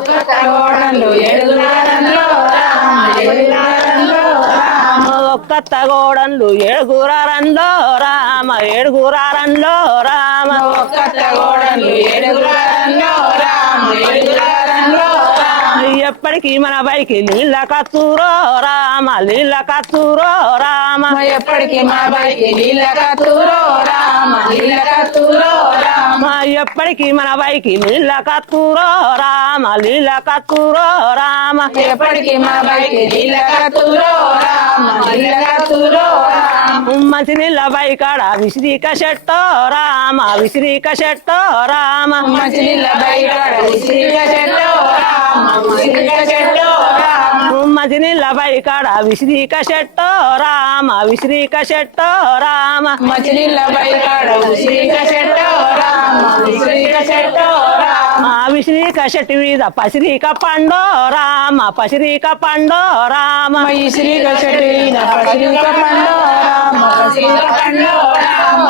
ఒక్కత్త గోడన్లు ఏడుగురారంలో రామ ఏడుగురారంలో రామ. ఒక్కత కోడళ్ళు ఏడుగురారంలో రామ ఏడుగురారంలో ఎప్పటికీ మన బైకి నీళ్ళ కత్తురో రామ నీళ్ళ కత్తురో రామ. ఎప్పటికీ మా బైకి నీళ్ళ కత్తురో రామ నీళ్ళ కత్తురో రామ ఎప్పటికీ మన బైకి నీళ్ళ కత్తురో రామ నీళ్ళ కత్తురో రామ. ఎప్పటికీ మా బైకి నీళ్ళ కత్తురో రామ నీళ్ళ కత్తురో మంచి నీళ్ళ బైకాడ విసిరిక చెట్టో రామ విసిరిక చెట్టో రామ. మంచి నీళ్ళ బయట ఉసిరిక చెట్టు రామ ఉసిరిక చెట్టు నీళ్ళ బైకాడ విసిరిక చెట్టో రామ విసిరిక చెట్టో రామ. మంచి నీళ్ళ బయట ఉసిరిక చెట్టు రామ ఉసిరిక చెట్టు రామ. విసిరిక చెట్టు మీద పసిరిక పండో రామ పసిరిక పండో రామ. ఉసిరిక చెట్టు మీద పసిరిక పండు రామ పసిరిక పండు రామ.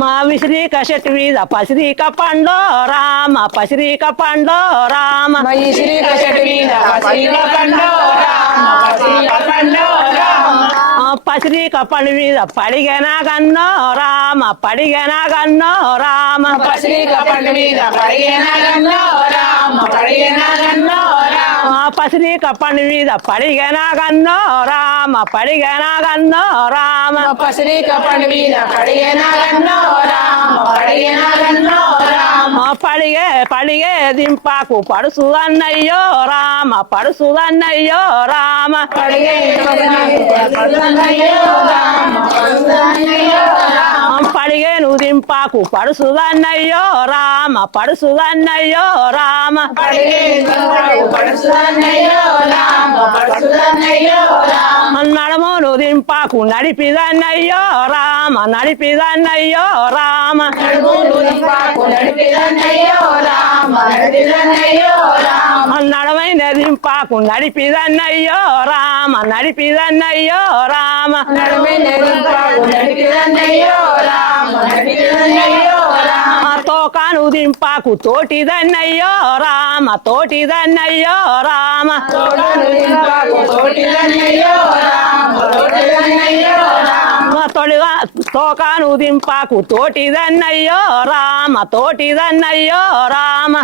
మా విసిరిక చెట్టు మీద పసిరిక పండో రామ పసిరిక పండో రామ. ఉసిరిక చెట్టు మీద పసిరిక పండు రామ. పసిరిక పండు రామ ఆ పసిరిక పండు మీద పడిగనా గన్నో రామ పడిగనా గన్నో రామ. పసిరిక పండు మీద పడిగేనా గన్నో రామ పడిగేనా గన్నో రామ. పసిరిక పండు మీద పడిగనా గన్నో రామ పడిగనా గన్నో రామ. పసిరిక పండు మీద పడిగేనా గన్నో రామ పడిగేనా గన్నో రామ. పడిగే పడిగే దింపాకు పడుసు అన్నయ్యో రామ పడుసు అన్నయ్యో రామ. పడిగే పడుతుందయ్యో పడిగేను దింపాకు పడుసు అన్నయ్యో రామ పడుసు అన్నయ్యో రామ నడమోను దింపాకు నడిపిదన్నయ్యో రామ నడిపిదన్నయ్యో రామ నడమైన దింపాకు నడిపిదన్నయ్యో రామ నడిపిదన్నయ్యో రామ రామ. తోకాను దింపాకు తోటిదన్నయ్యో రామ తోటిదన్నయ్యో రామ. తోడను నింపాకు తోటిదన్నయ్యో రామ తోటిదన్నయ్యో రామ. ఆ తొడిగా తోకాను దింపాకు తోటిదన్నయ్యో రామ తోటిదన్నయ్యో రామ.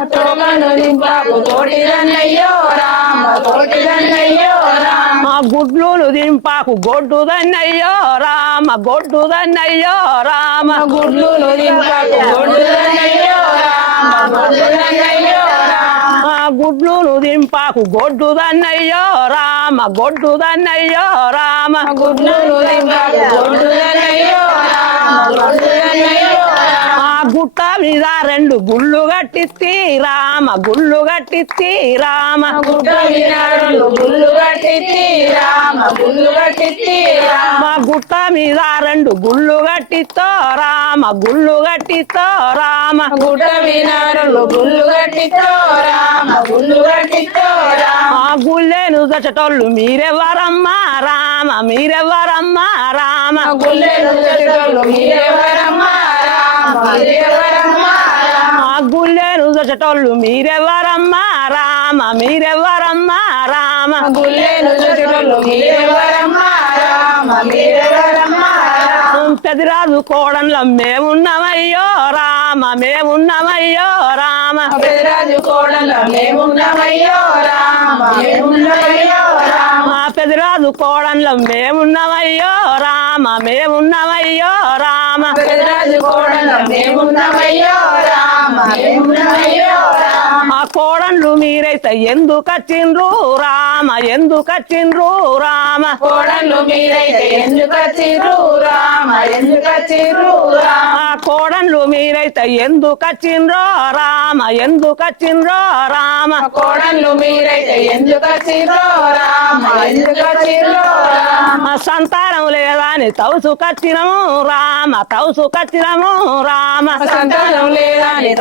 తోటిదన్నయ్యో రామ తోటిదన్నయ్యో దింపాకు గొడ్డుదన్నయ్యో రామ గొడ్డుదన్నయ్యో రామ. గుడ్లు నింపాకు గొడ్డుదన్నయ్యో రామ గొడ్డుదన్నయ్యో గుడ్లును దింపాకు గొడ్డుదన్నయ్యో రామ గొడ్డుదన్నయ్యో రామ. గుడ్లు నింపాకు గొడ్డుదన్నయ్యో రామ గొడ్డుదన్నయ్యో రామ ఆ గుట్ట మీద రెండు గుళ్ళు కట్టిత్తి రామ గుళ్ళు కట్టిత్తి రామ. గుడ్డ వినాడు గుళ్ళు కట్టిత్తి రామ గుళ్ళు కట్టిత్తి రామ. గుట్ట మీద రెండు గుళ్ళు కట్టిత్తో రామ గుళ్ళు కట్టిత్తో రామ. గుడ్డ వినాడు గుళ్ళు కట్టితో రామ గుళ్ళు కట్టితో రామ. ఆ గుళ్ళేను దచటోళ్ళు మీరెవరమ్మా రామ మీరెవరమ్మా రామ. గుళ్ళెను చెట్టులు మీరెవరమ్మా రామ మీరెవరమ్మా గుళ్ళేను దచటోళ్ళు మీరెవరమ్మా రామ మీరెవరమ్మా రామ గుళ్ళెను చెట్టులు మీరెవరమ్మా రామ మీరెవరమ్మా పెదిరాజు కోడంలో మేమున్నామయ్యో రామ మేమున్నామయ్యో రామ. పెదరాజు కోడల మేమున్నామయ్యో రామ మేమున్నామయ్యో రామ. పెదిరాజు కోడంలో మేమున్నామయ్యో రామ మేమున్నామయ్యో రామ. పెదరాజు కోడల మేమున్నామయ్యో రామ. ఆ కోడండ్లు మీరైతే ఎందుకు వచ్చిండ్రు? రామ ఎందుకు వచ్చిండ్రు? రామ. కోడలు మీరైతే ఎందుకు రామ ఎందుకు రామ. ఆ కోడండ్లు మీరైతే ఎందుకు వచ్చిండ్రో? రామ ఎందుకు వచ్చిండ్రో? రామ. కోడళ్ళు మీరైతే ఎందుకు రామ ఎందుకు రామ. సంతానం లేదా అని తౌసుకొచ్చినము. రామ తౌసుకొచ్చినము. రామ. సంతానం లేదని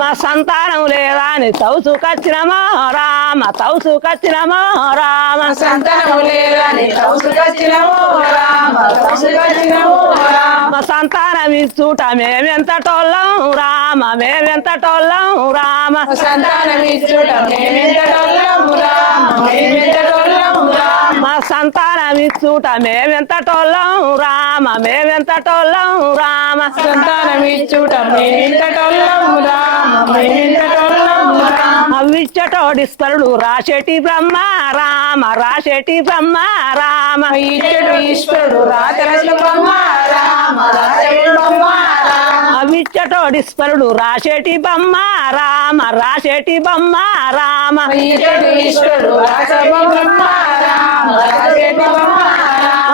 మా సంతానం లేదా అని తౌసుకొచ్చినము రామ తౌసుకొచ్చినమో రామ. సంతానము లేదని తౌసుకొచ్చినము రామ తౌసుకొచ్చినము రామ. సంతానం ఇచ్చుట మేమెంత టోళ్ళం? రామ మేమెంత టోళ్ళం? రామ. సంతానం ఇచ్చుట మేమెంతటోళ్ళము రామ సంతానమిచ్చుట మేమెంత టోళ్ళం రామ మేమెంత టోళ్ళం రామ సంతానమిచ్చుట మేమెంతటోళ్ళము రామ మేమెంతటోళ్ళము రామ అవిచ్చటోడిస్తరుడు రాశెటి బ్రహ్మ రామ రాశెటి బ్రహ్మ రామ ఇచ్చడు ఈశ్వరుడు రాతరచు బ్రహ్మ రామ రాతరచు బొమ్మ ఇచ్చటోడి స్మరుడు రాశెటి బొమ్మ రామ. రాశెటి బొమ్మ రామ. ఈశ్వరుడు రామ. రామ.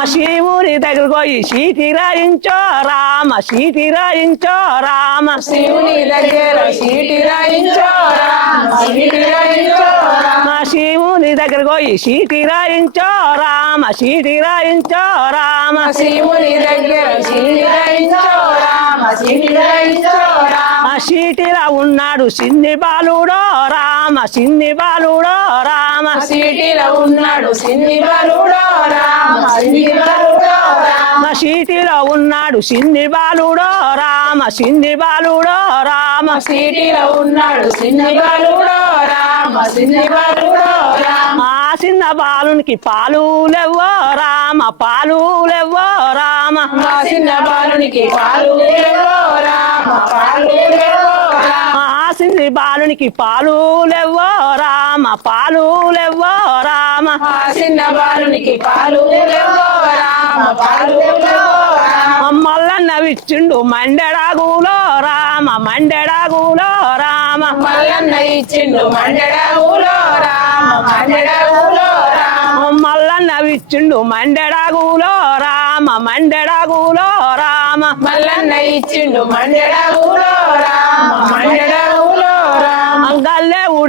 శివుని దగ్గరకు పోయి సీటి రాయించో రామ సీటి రాయించో రామ. శివుని దగ్గర సీటి రాయించో రామ సీటి రాయించో రామ. మా శివుని దగ్గరకు పోయి సీటి రాయించో రామ సీటి రాయించో రామ. శివుని దగ్గర సీటి రాయించో రామ సీటి రాయించో రామ. సీటిలా ఉన్నాడు సిన్ని బాలుడో రామ. సిన్ని బాలుడో రామ. సీటిలో ఉన్నాడు సిన్ని బాలుడో రామ. సిన్ని బాలుడో రామ సీటిలో ఉన్నాడు సిన్ని బాలుడో రామ. సిన్ని బాలుడో రామ సీటిలో ఉన్నాడు సిన్ని బాలుడో రామ. సిన్ని బాలుడో రామ. ఆ చిన్న బాలునికి పాలు లేవో రామ. పాలు లేవో రామ. మా చిన్న బాలునికి పాలు లేవో రామ. పాలు లేవో రామ. చిన్ని బాలునికి పాలు లేవో రామ పాలు లేవో రామ. చిన్న బాలునికి పాలు లేవో రామ పాలు లేవో రామ మల్లన్న విచ్చిండు మండెడాగులో రామ మండెడాగులో రామ. మల్లన్న ఇచ్చిండు మండడవులో రామ మండడవులో రామ. మల్లన్న విచ్చిండు మండెడాగులో రామ మండెడాగులో రామ. మల్లన్న ఇచ్చిండు మండడవులో రామ రామ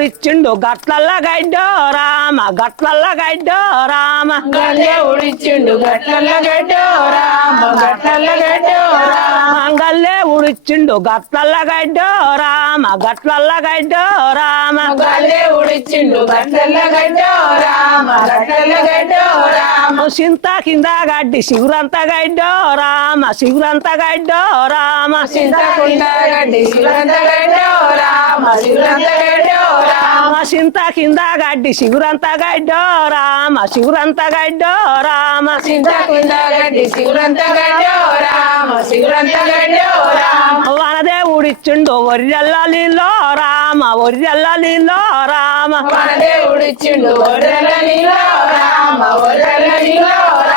గల్లే ఊడిచ్చిండు గట్లల్ల గడ్డో రామ గట్లల్ల గడ్డో రామ. గల్లే ఉడిచ్చిండు గట్లల్ల గడ్డో రామ గట్లల్ల గడ్డో రామ. గల్లే ఊడిచ్చిండు గట్లల్ల గడ్డో రామ గట్లల్ల గడ్డో రామ. గల్లే ఉడిచ్చిండు గట్లల్ల గడ్డో రామ గట్లల్ల గడ్డో రామ. సింత కింద గడ్డి శివురంత గడ్డో రామ శివురంత గడ్డో రామ. చింతకుండ గడ్డి శివరంత గడ్డో రామ శివరంత గడ్డో రామ చింత కింద గడ్డి శివురంత గడ్డో రామ శివురంత గడ్డో రామ చింత కింద గడ్డి శివరంత గడ్డో రామ శివరంత గడ్డో రామ. వనదేవుడిచ్చిండు ఒర్రెల్ల నీలో రామ ఒర్రెల్ల నీలో రామ. మన దేవుడిచ్చిండు ఒర్రెల నీలో రామ ఒర్రెల నీలో రామ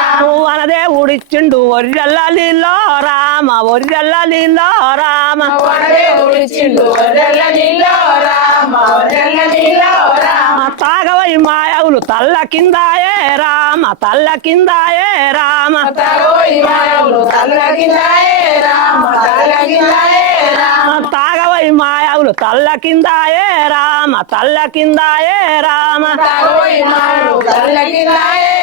రామ ఒర్రెల్ల నీలో రామ మన దేవుడిచ్చిండు ఒర్రెల నీలో రామ తాగవై మాయవులు తల్ల కిందాయే రామ తల్ల కిందాయే రామ. తాగవై మాయవులు తల్ల కిందాయే రామ తల్ల కిందాయే రామ. తగోయి మాయవులు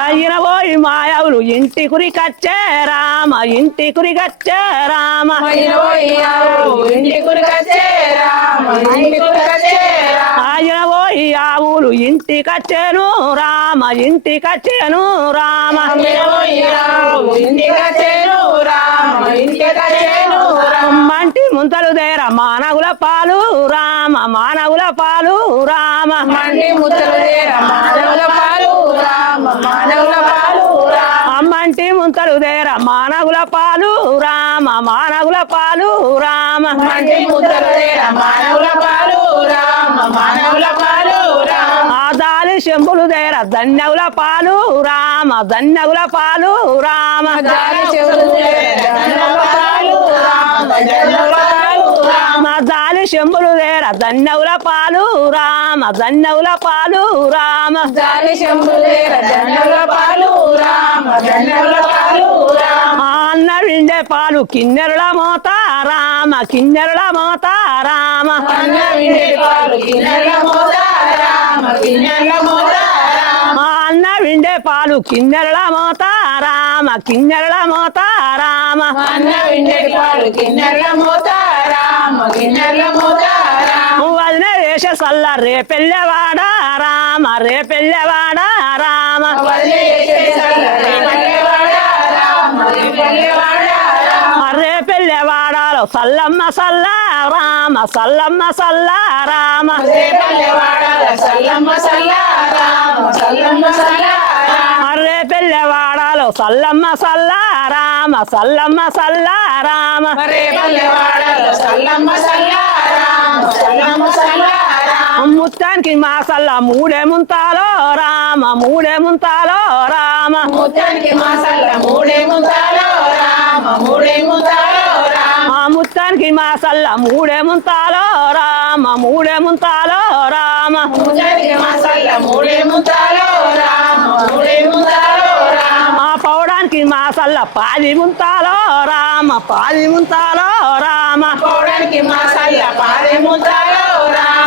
అయిన పోయి మాయవులు ఇంటి కురికచ్చే రామ ఇంటి కురికచ్చే రామ. పోయావు ఇంటి కురికచ్చే రామ ఇంటి కురికచ్చే ఆయన పోయి ఆవులు రామ ఇంటికచ్చేను రామ ఇంటి కచ్చేను రామ. ఇంటి కచ్చేను రామ. మంటి ముంతలు దేర మానవుల పాలు రామ మానవుల పాలు రామ. మండి ముద్దలు దేర మానవుల పాలు రామ మానవుల పాలు రామ. అమ్మంటి ముంతలు దేర మానవుల పాలు రామ మానవుల పాలు రామ. మానవుల పాలు రామ మానవుల పాలు రామ. శంభులు దేర ధన్యవుల పాలు రామ ధన్యవుల పాలు రామ జాలి శంభులు దేర ధన్యవుల పాలు రామ ధన్యవుల పాలు రామ జాలి శంభులు దేర జనుల పాలు రామ జనుల పాలు రామ ఆ అన్న విండే పాలు కిన్నెరుల మోత రామ కిన్నెరుల మోత రామ. పాలు కిన్నెల మోత రామ కిన్నెల మోత రామ. ఆ అన్న విండే పాలు కిన్నెరుల మోత రామ కిన్నెరుల మోత రామ. అన్న విండే పాలు కిన్నెల మోత రామ కిన్నెల మోత రామ. వదిన వేష సల్ల రామ రేపెల్లెవాడ రామ. చల్లరే పల్లెవాడ రామ సల్లమ్మ సల్ల రామ సల్లమ్మ సల్ల రామ. సల్లమ్మ సల్ల రామ రామ. రేపెల్లెవాడలో సల్లమ్మ సల్ల రామ సల్లమ్మ సల్ల రామ. సల్లమ్మ సల్ల రామ సల్లమ్మ సల్ల ముత్తానికి మా సల్ల మూడే ముంతాలో రామ మూడే ముంతాలో రామ. ముత్యానికి మా సల్ల మూడే ముతాలో రామ మూడే ముతాలో రామ. ముత్తానికి మా సల్ల మూడే ముంతాలో రామ మూడే ముంతాలో రామ. ముత్యానికి మా సల్ల మూడే ముతాలో రామ మూడే ముతాలో రామ. ఆ పౌడానికి మా సల్ల పాది ముంతాలో రామ పాది ముంతాలో రామ. పోవడానికి మా సల్ల పాదే ముతాలో రామ.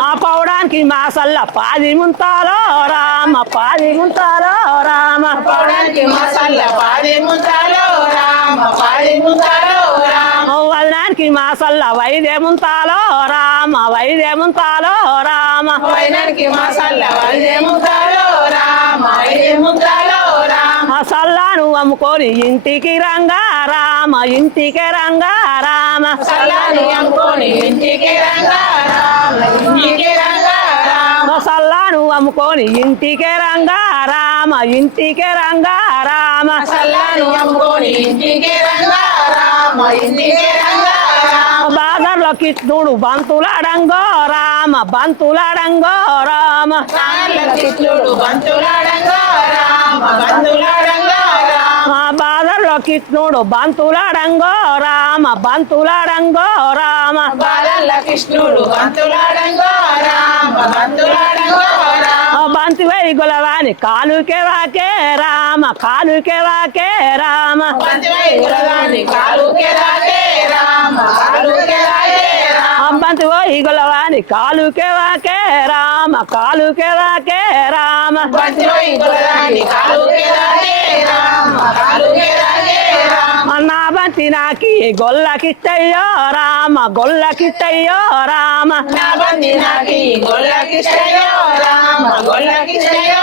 ఆ పౌడానికి మా సల్ల పాది ముంతాలో రామ పాది ముంతాలో రామ పోవడానికి మా సల్ల పాదే ముతాలో రామ పాదే ముతాలో రామ వదనానికి మా సల్ల రామ రామ వైనానికి మా సల్ల వైదే ముతాలో రామ వైదే ముతాలో రామ సల్లాను అమ్ముకొని ఇంటికి రంగా రామ ఇంటికి రంగా రామ సల్లాని అమ్ముకొని అమ్ముకొని ఇంటికి రంగా రామ ఇంటికి రంగా రామ. అమ్ముకొని ఇంటికి రంగా రామ ఇంటికి రంగా రామ. బాదర్లో కృష్ణుడు బంతులాడంగో రామ బంతులాడంగో రామ. కాళ్ళ కృష్ణుడు బంతులాడంగా రామ రామ ఆ బాదర్లో కృష్ణుడు బంతులాడంగో రామ బంతులాడంగో రామ. బాలల్ల కృష్ణుడు బంతులాడంగా రామ బంతులాడంగా రామ. బంతి వేయి గులవాని కాలుకే వాకే రామ కాలుకే వాకే రామ. బంతివై ఉలగాని కాలుకే రాగే రామ కాలుకే ఆ బంతి గులవాని కాలుకే వాకే రామ కాలుకే వాకే రామ. బంతివై ఉలగాని కాలుకే రాగే రామ కాలుకే నా బంతి నాకి గొల్లకిట్టయ్యో రామ గొల్లకిట్టయ్యో రామ. నా బంది నాకి గొల్లకిష్టయో రామ గొల్లకిష్టయో